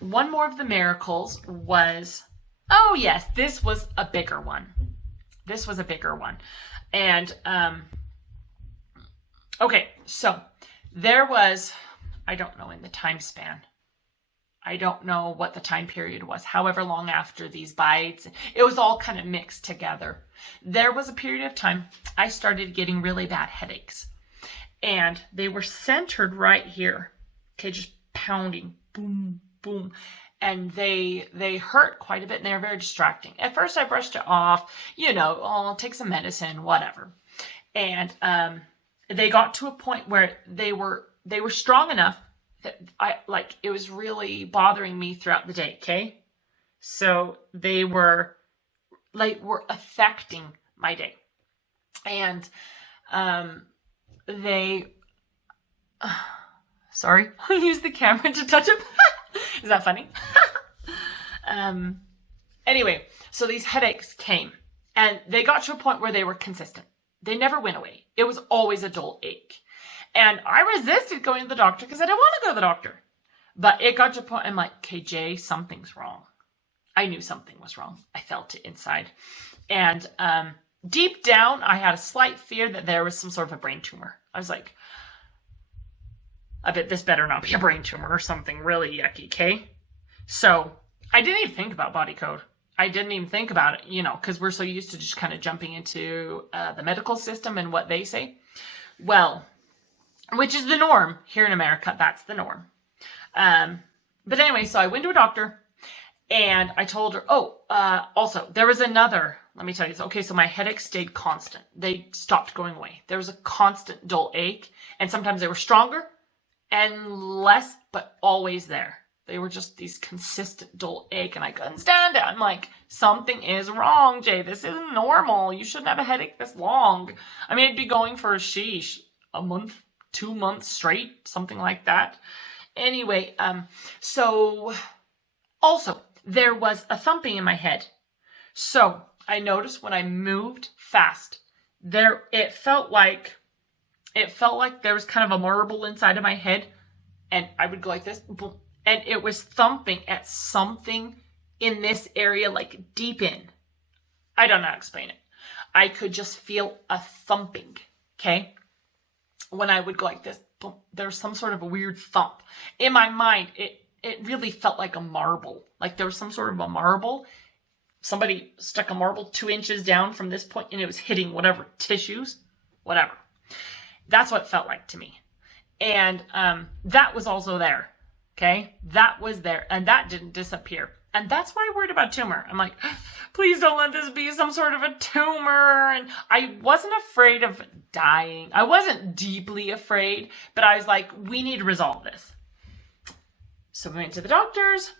one more of the miracles was, oh yes, this was a bigger one. This was a bigger one. And, okay, so there was, I don't know in the time span. I don't know what the time period was, however long after these bites. It was all kind of mixed together. There was a period of time I started getting really bad headaches. And they were centered right here. Okay, just pounding. Boom, boom. And they hurt quite a bit and they were very distracting. At first I brushed it off, I'll take some medicine, whatever. And they got to a point where they were strong enough that it was really bothering me throughout the day, okay? So they were affecting my day. And sorry, I used the camera to touch them. Is that funny? Anyway, so these headaches came and they got to a point where they were consistent. They never went away. It was always a dull ache. And I resisted going to the doctor because I didn't want to go to the doctor. But it got to a point, I'm like, KJ, something's wrong. I knew something was wrong. I felt it inside. And deep down, I had a slight fear that there was some sort of a brain tumor. I was like, I bet this better not be a brain tumor or something really yucky, okay? So I didn't even think about body code. I didn't even think about it, because we're so used to just kind of jumping into the medical system and what they say. Well, which is the norm here in America. That's the norm. But anyway, so I went to a doctor and I told her, also there was another, let me tell you this. Okay, so my headaches stayed constant. They stopped going away. There was a constant dull ache and sometimes they were stronger and less, but always there. They were just these consistent dull ache and I couldn't stand it. I'm like, something is wrong, Jay. This isn't normal. You shouldn't have a headache this long. I mean, I'd be going for a month, 2 months straight, something like that. Anyway, so also there was a thumping in my head. So I noticed when I moved fast, it felt like there was kind of a marble inside of my head and I would go like this, boom, and it was thumping at something in this area, like deep in. I don't know how to explain it. I could just feel a thumping, okay? When I would go like this, boom, there was some sort of a weird thump. In my mind, it really felt like a marble. Like there was some sort of a marble. Somebody stuck a marble 2 inches down from this point and it was hitting whatever tissues, whatever. That's what it felt like to me. And that was also there. Okay, that was there and that didn't disappear. And that's why I'm worried about tumor. I'm like, please don't let this be some sort of a tumor. And I wasn't afraid of dying. I wasn't deeply afraid, but I was like, we need to resolve this. So we went to the doctors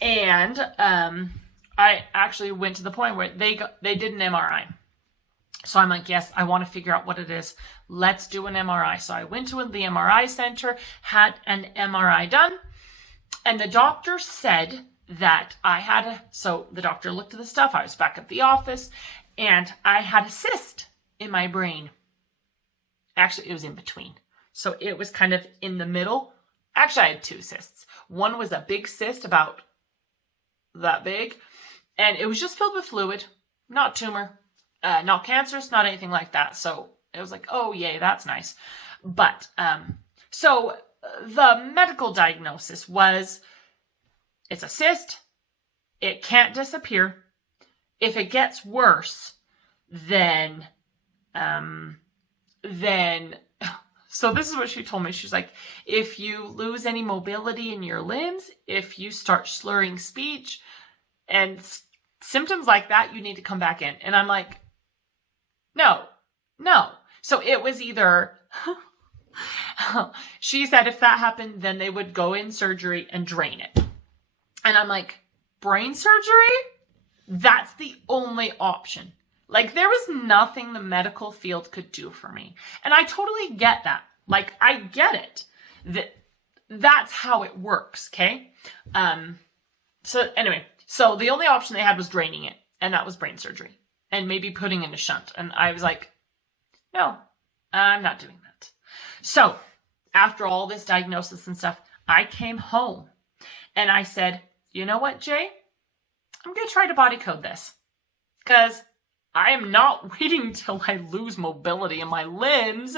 and I actually went to the point where they did an MRI. So I'm like, yes, I want to figure out what it is. Let's do an MRI. So I went to the MRI center, had an MRI done. And the doctor said that so the doctor looked at the stuff. I was back at the office and I had a cyst in my brain. Actually, it was in between. So it was kind of in the middle. Actually, I had 2 cysts. One was a big cyst about that big. And it was just filled with fluid, not tumor, not cancerous, not anything like that. So it was like, oh, yay, that's nice. But so the medical diagnosis was, it's a cyst. It can't disappear. If it gets worse, then, so this is what she told me. She's like, if you lose any mobility in your limbs, if you start slurring speech and symptoms like that, you need to come back in. And I'm like, no. So it was either, she said if that happened, then they would go in surgery and drain it. And I'm like, brain surgery? That's the only option. Like there was nothing the medical field could do for me. And I totally get that. Like I get it. That's how it works, okay? So anyway, so the only option they had was draining it. And that was brain surgery. And maybe putting in a shunt. And I was like, no, I'm not doing that. So after all this diagnosis and stuff, I came home. And I said, you know what, Jay? I'm going to try to body code this. Because I am not waiting till I lose mobility in my limbs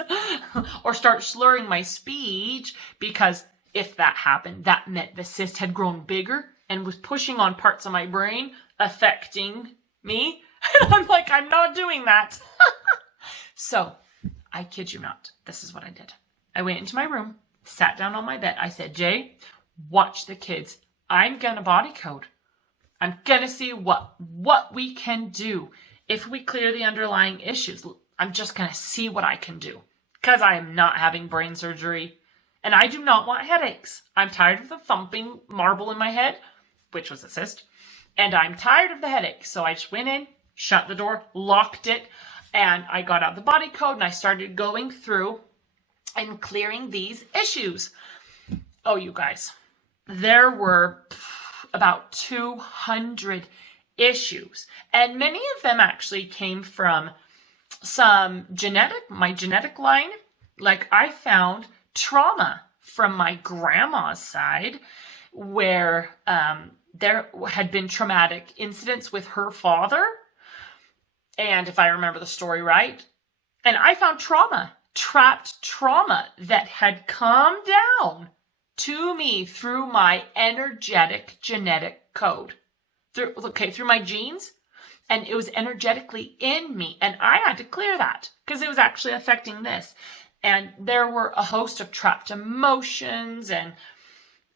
or start slurring my speech, because if that happened, that meant the cyst had grown bigger and was pushing on parts of my brain, affecting me. And I'm like, I'm not doing that. So, I kid you not, this is what I did. I went into my room, sat down on my bed. I said, Jay, watch the kids. I'm going to body code. I'm going to see what we can do if we clear the underlying issues. I'm just going to see what I can do, because I am not having brain surgery and I do not want headaches. I'm tired of the thumping marble in my head, which was a cyst, and I'm tired of the headache. So I just went in, shut the door, locked it, and I got out the body code and I started going through and clearing these issues. Oh, you guys, there were about 200 issues, and many of them actually came from my genetic line. Like, I found trauma from my grandma's side, where there had been traumatic incidents with her father, and if I remember the story right, and I found trapped trauma that had come down to me through my energetic genetic code, through my genes, and it was energetically in me, and I had to clear that because it was actually affecting this. And there were a host of trapped emotions and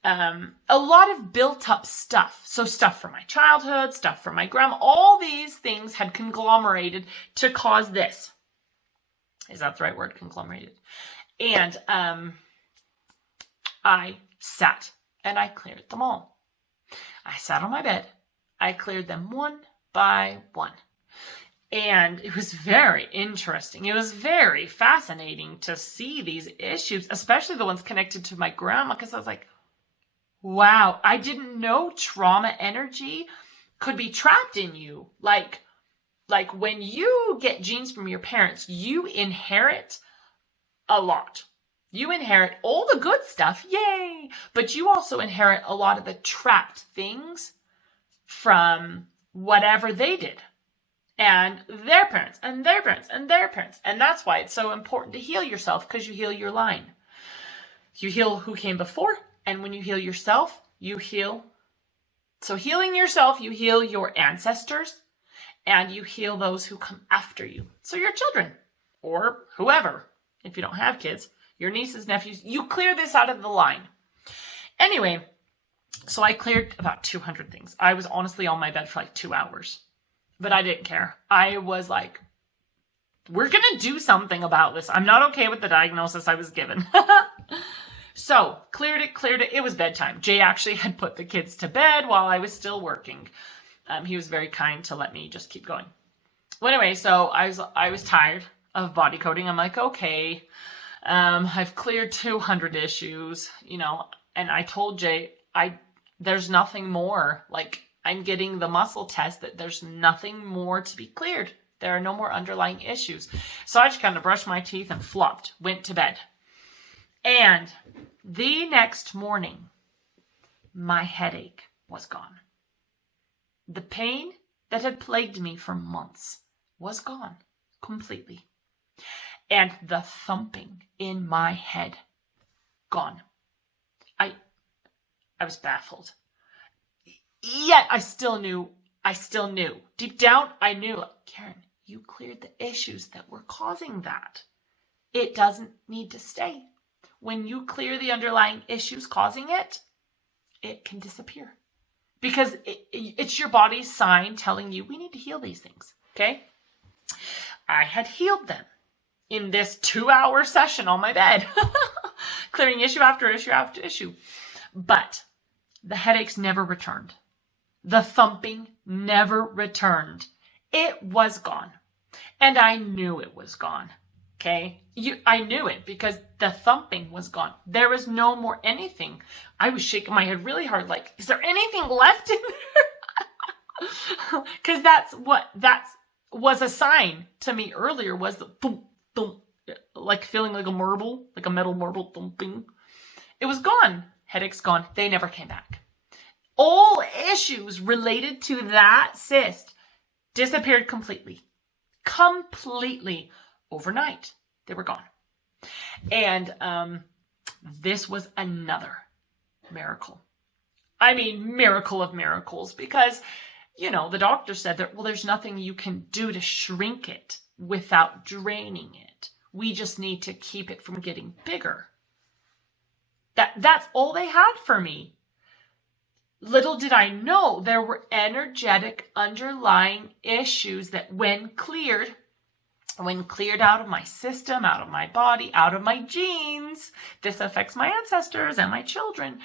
a lot of built up stuff. So stuff from my childhood, stuff from my grandma, all these things had conglomerated to cause this. Is that the right word? Conglomerated. And I sat and I cleared them all. I sat on my bed. I cleared them one by one. And it was very interesting. It was very fascinating to see these issues, especially the ones connected to my grandma, because I was like, wow, I didn't know trauma energy could be trapped in you. Like when you get genes from your parents, you inherit a lot. You inherit all the good stuff, yay! But you also inherit a lot of the trapped things from whatever they did, and their parents, and their parents, and their parents. And that's why it's so important to heal yourself, because you heal your line. You heal who came before, and when you heal yourself, you heal. So healing yourself, you heal your ancestors, and you heal those who come after you. So your children, or whoever, if you don't have kids, your nieces, nephews, you clear this out of the line. Anyway, so I cleared about 200 things. I was honestly on my bed for like 2 hours, but I didn't care. I was like, we're going to do something about this. I'm not okay with the diagnosis I was given. So cleared it. It was bedtime. Jay actually had put the kids to bed while I was still working. He was very kind to let me just keep going. Well, anyway, so I was tired of body coding. I'm like, okay, I've cleared 200 issues, and I told Jay, there's nothing more. Like, I'm getting the muscle test that there's nothing more to be cleared. There are no more underlying issues. So I just kind of brushed my teeth and flopped, went to bed. And the next morning, my headache was gone. The pain that had plagued me for months was gone completely. And the thumping in my head, gone. I was baffled. Yet I still knew. Deep down, I knew, like, Karen, you cleared the issues that were causing that. It doesn't need to stay. When you clear the underlying issues causing it, it can disappear. Because it's your body's sign telling you, we need to heal these things, okay? I had healed them in this 2-hour session on my bed, clearing issue after issue after issue. But the headaches never returned. The thumping never returned. It was gone. And I knew it was gone. Okay? I knew it because the thumping was gone. There was no more anything. I was shaking my head really hard, like, is there anything left in there? Because that was a sign to me earlier, was the thump, thump, like feeling like a marble, like a metal marble thumping. It was gone. Headaches gone. They never came back. All issues related to that cyst disappeared completely. Completely. Overnight. They were gone. And this was another miracle. I mean, miracle of miracles, because, you know, the doctor said that, well, there's nothing you can do to shrink it without draining it. We just need to keep it from getting bigger. That's all they had for me. Little did I know there were energetic underlying issues that when cleared out of my system, out of my body, out of my genes, this affects my ancestors and my children.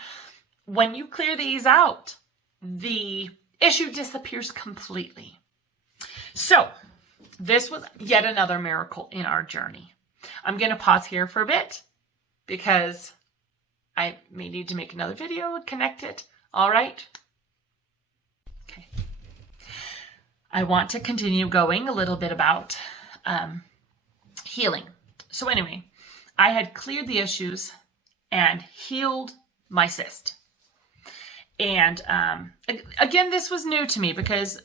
When you clear these out, the issue disappears completely. So this was yet another miracle in our journey. I'm going to pause here for a bit because I may need to make another video and connect it. All right. Okay. I want to continue going a little bit about healing. So anyway, I had cleared the issues and healed my cyst. And again, this was new to me because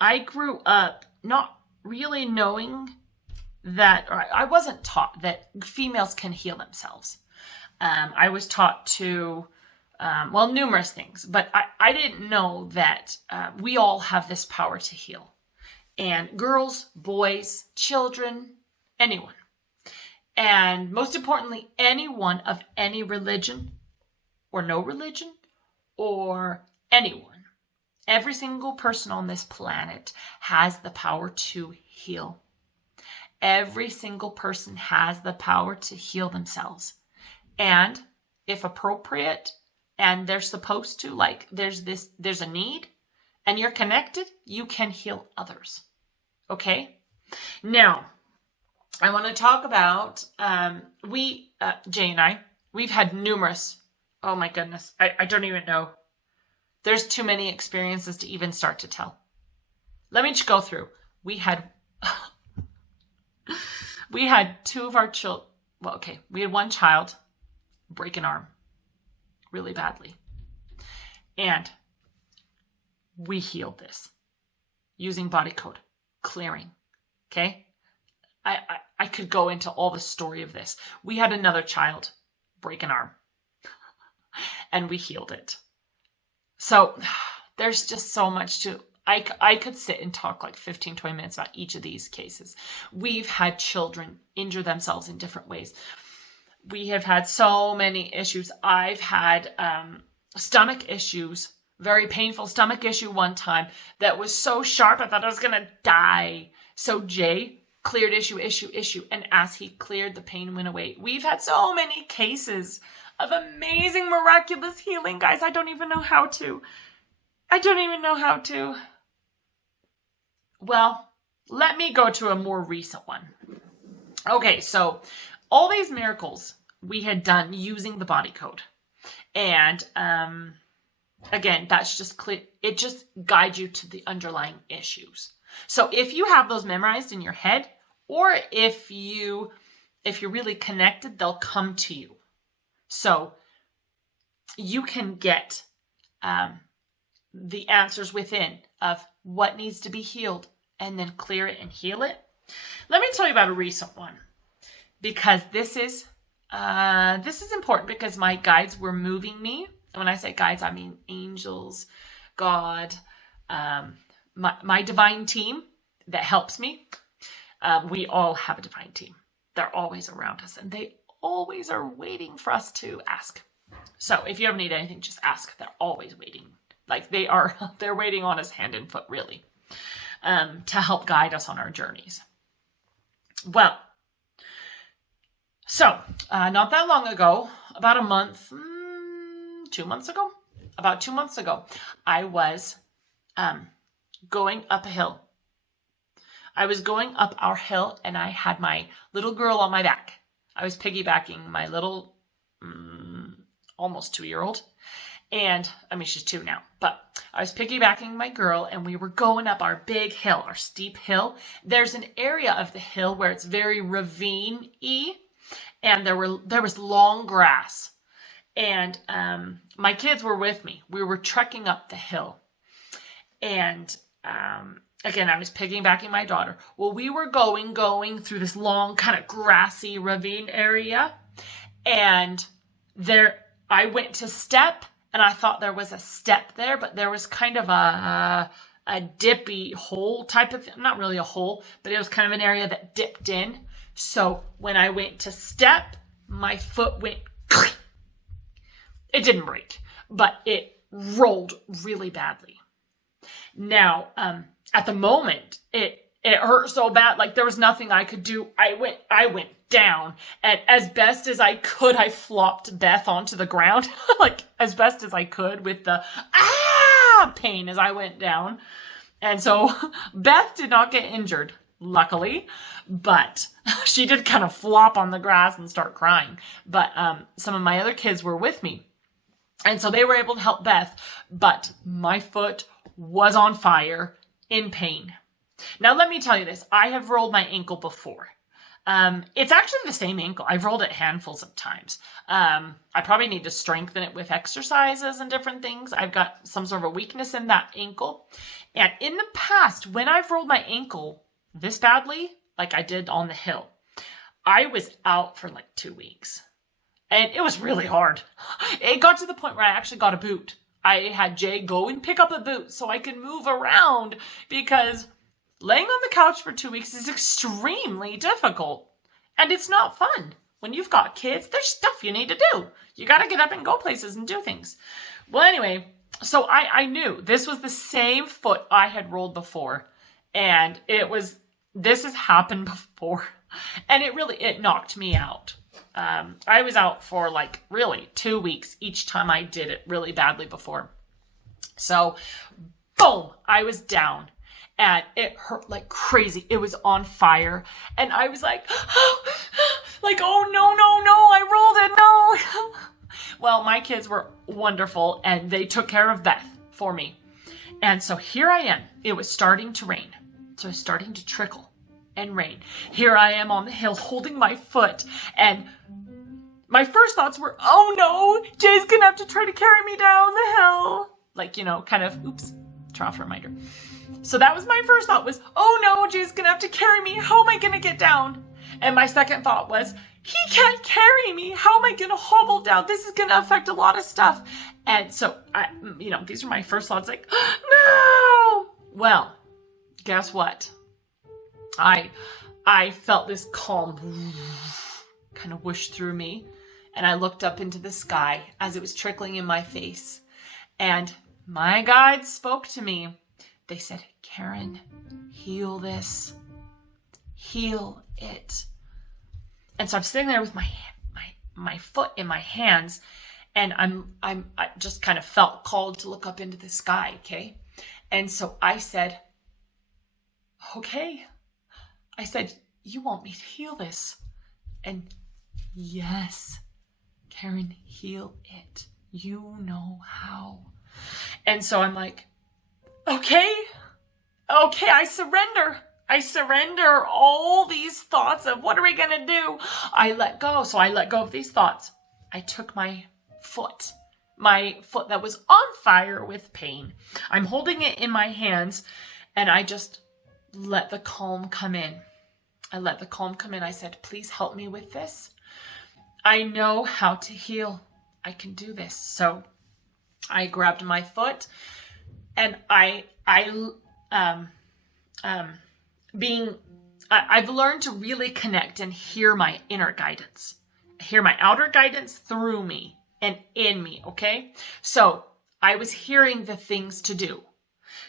I grew up not really knowing that, or I wasn't taught that females can heal themselves. I was taught to, numerous things, but I didn't know that we all have this power to heal. And girls, boys, children, anyone. And most importantly, anyone of any religion or no religion or anyone. Every single person on this planet has the power to heal. Every single person has the power to heal themselves. And if appropriate, and they're supposed to, like there's a need, and you're connected, you can heal others. Okay? Now, I want to talk about, Jay and I, we've had numerous, oh my goodness, I don't even know. There's too many experiences to even start to tell. Let me just go through. We had two of our children, we had one child break an arm really badly. And we healed this using body code, clearing. Okay? I could go into all the story of this. We had another child break an arm and we healed it. So there's just so much to, I could sit and talk like 15, 20 minutes about each of these cases. We've had children injure themselves in different ways. We have had so many issues. I've had stomach issues, very painful stomach issue one time that was so sharp I thought I was going to die. So Jay cleared issue. And as he cleared, the pain went away. We've had so many cases of amazing, miraculous healing, guys. I don't even know how to. Well, let me go to a more recent one. Okay, so all these miracles we had done using the body code. And again, that's just clear. It just guides you to the underlying issues. So if you have those memorized in your head, or if you're really connected, they'll come to you. So you can get the answers within of what needs to be healed and then clear it and heal it. Let me tell you about a recent one, because this is important because my guides were moving me. And when I say guides, I mean angels, God, my divine team that helps me. We all have a divine team. They're always around us and they always are waiting for us to ask. So if you ever need anything, just ask. They're always waiting. Like they're waiting on us hand and foot, really, to help guide us on our journeys. Well, so not that long ago, about a month, 2 months ago, I was going up a hill. I was going up our hill and I had my little girl on my back. I was piggybacking my little, almost 2-year-old. And, I mean, she's 2 now. But I was piggybacking my girl and we were going up our big hill, our steep hill. There's an area of the hill where it's very ravine-y. And there was long grass. And my kids were with me. We were trekking up the hill. And again, I was piggybacking my daughter. Well, we were going through this long kind of grassy ravine area. And I went to step, and I thought there was a step there, but there was kind of a dippy hole type of thing. Not really a hole, but it was kind of an area that dipped in. So when I went to step, my foot went, it didn't break, but it rolled really badly. Now, at the moment, it hurt so bad, like there was nothing I could do. I went down, and as best as I could, I flopped Beth onto the ground, like as best as I could with the pain as I went down. And so Beth did not get injured, luckily, but she did kind of flop on the grass and start crying. But some of my other kids were with me, and so they were able to help Beth, but my foot was on fire, in pain. Now, let me tell you this. I have rolled my ankle before. It's actually the same ankle. I've rolled it handfuls of times. I probably need to strengthen it with exercises and different things. I've got some sort of a weakness in that ankle. And in the past, when I've rolled my ankle this badly, like I did on the hill, I was out for like 2 weeks. And it was really hard. It got to the point where I actually got a boot. I had Jay go and pick up a boot so I could move around, because laying on the couch for 2 weeks is extremely difficult. And it's not fun. When you've got kids, there's stuff you need to do. You got to get up and go places and do things. Well, anyway, so I knew this was the same foot I had rolled before. And this has happened before. And it knocked me out. I was out for like really 2 weeks each time I did it really badly before. So, boom, I was down. And it hurt like crazy. It was on fire. And I was like, oh, no, I rolled it, no. Well, my kids were wonderful, and they took care of Beth for me. And so here I am. It was starting to rain. So it's starting to trickle and rain. Here I am on the hill holding my foot. And my first thoughts were, oh no, Jay's going to have to try to carry me down the hill. Like, kind of, oops, trough reminder. So that was my first thought was, oh no, Jay's going to have to carry me. How am I going to get down? And my second thought was, he can't carry me. How am I going to hobble down? This is going to affect a lot of stuff. And so, these are my first thoughts like, no. Well, guess what? I felt this calm kind of whoosh through me. And I looked up into the sky as it was trickling in my face. And my guides spoke to me. They said, Karen, heal this. Heal it. And so I'm sitting there with my foot in my hands, and I just kind of felt called to look up into the sky, okay? And so I said, okay. I said, you want me to heal this? And yes, Karen, heal it. You know how. And so I'm like, okay, I surrender. I surrender all these thoughts of what are we going to do? I let go. So I let go of these thoughts. I took my foot that was on fire with pain. I'm holding it in my hands, and I just let the calm come in. I said, please help me with this. I know how to heal. I can do this. So I grabbed my foot, and I've learned to really connect and hear my inner guidance. Hear my outer guidance through me and in me, okay? So I was hearing the things to do.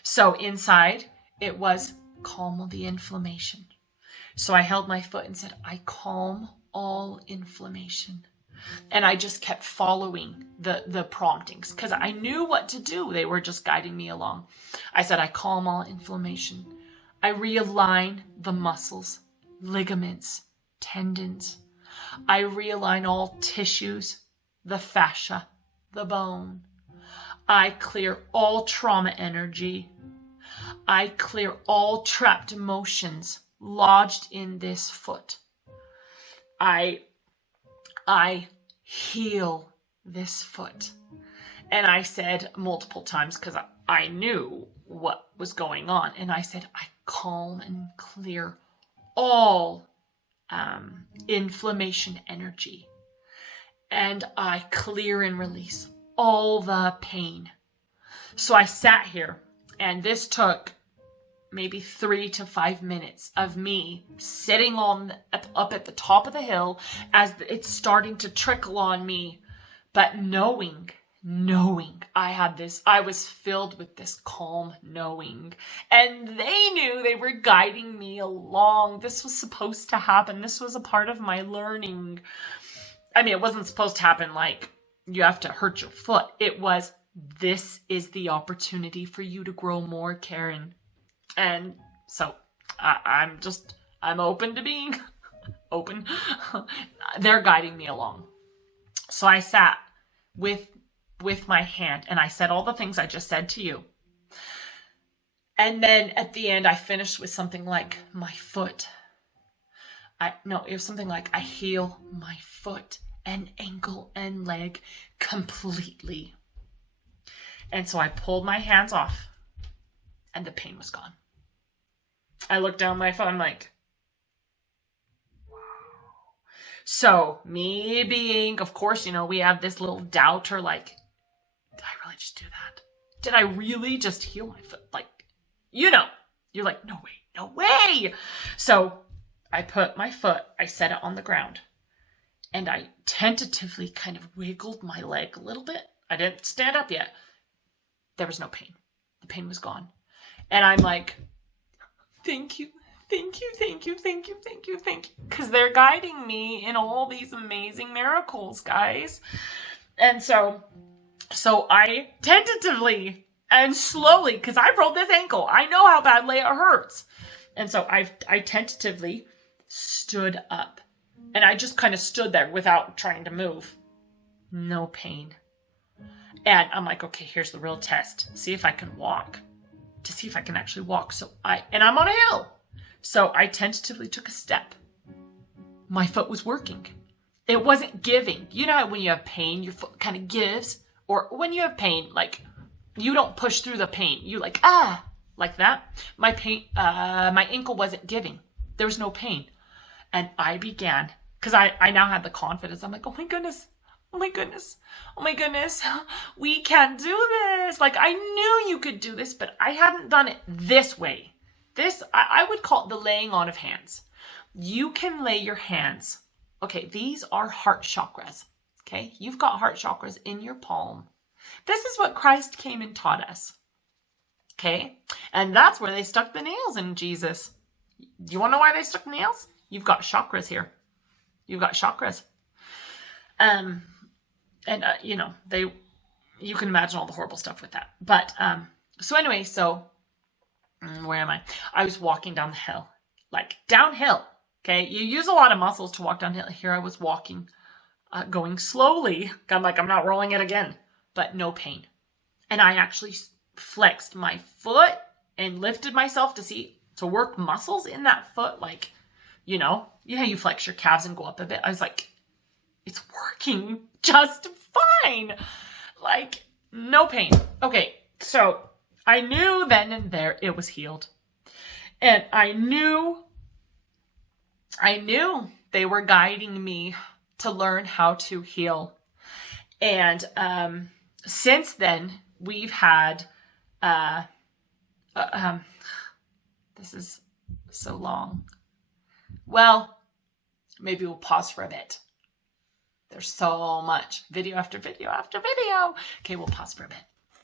So inside, it was calm the inflammation. So I held my foot and said, I calm all inflammation. And I just kept following the promptings because I knew what to do. They were just guiding me along. I said, I calm all inflammation. I realign the muscles, ligaments, tendons. I realign all tissues, the fascia, the bone. I clear all trauma energy. I clear all trapped emotions lodged in this foot. I heal this foot. And I said multiple times, because I knew what was going on. And I said, I calm and clear all inflammation energy. And I clear and release all the pain. So I sat here, and this took maybe 3 to 5 minutes of me sitting up at the top of the hill as it's starting to trickle on me, but knowing I was filled with this calm knowing, and they knew they were guiding me along. This was supposed to happen. This was a part of my learning. I mean, it wasn't supposed to happen like you have to hurt your foot. It was, this is the opportunity for you to grow more, Karen. And so I'm open to being open. They're guiding me along. So I sat with my hand, and I said all the things I just said to you. And then at the end, I finished with something like, my foot. It was something like, I heal my foot and ankle and leg completely. And so I pulled my hands off, and the pain was gone. I looked down my phone, I'm like, wow. So me being, of course, we have this little doubter, like, did I really just do that? Did I really just heal my foot? Like, you're like, no way. So I put my foot, I set it on the ground, and I tentatively kind of wiggled my leg a little bit. I didn't stand up yet. There was no pain. The pain was gone. And I'm like, thank you. Because they're guiding me in all these amazing miracles, guys. And so I tentatively and slowly, because I've rolled this ankle, I know how badly it hurts. And so I tentatively stood up. And I just kind of stood there without trying to move. No pain. And I'm like, okay, here's the real test. See if I can walk. To see if I can actually walk. And I'm on a hill. So I tentatively took a step. My foot was working. It wasn't giving. You know how when you have pain, your foot kind of gives? Or when you have pain, like, you don't push through the pain. You like that. My ankle wasn't giving. There was no pain. And I began, because I now had the confidence. I'm like, oh my goodness, we can do this. Like, I knew you could do this, but I hadn't done it this way. This, I would call it the laying on of hands. You can lay your hands. Okay, these are heart chakras. Okay, you've got heart chakras in your palm. This is what Christ came and taught us. Okay, and that's where they stuck the nails in Jesus. You want to know why they stuck nails? You've got chakras here. You've got chakras. You can imagine all the horrible stuff with that. But, where am I? I was walking down the hill, like downhill. Okay. You use a lot of muscles to walk downhill. Here I was walking, going slowly. I'm like, I'm not rolling it again, but no pain. And I actually flexed my foot and lifted myself to work muscles in that foot. Like, you flex your calves and go up a bit. I was like, it's working just fine. Like, no pain. Okay, so I knew then and there it was healed. And I knew they were guiding me to learn how to heal. And since then, we've had, this is so long. Well, maybe we'll pause for a bit. There's so much video after video after video. Okay, we'll pause for a bit.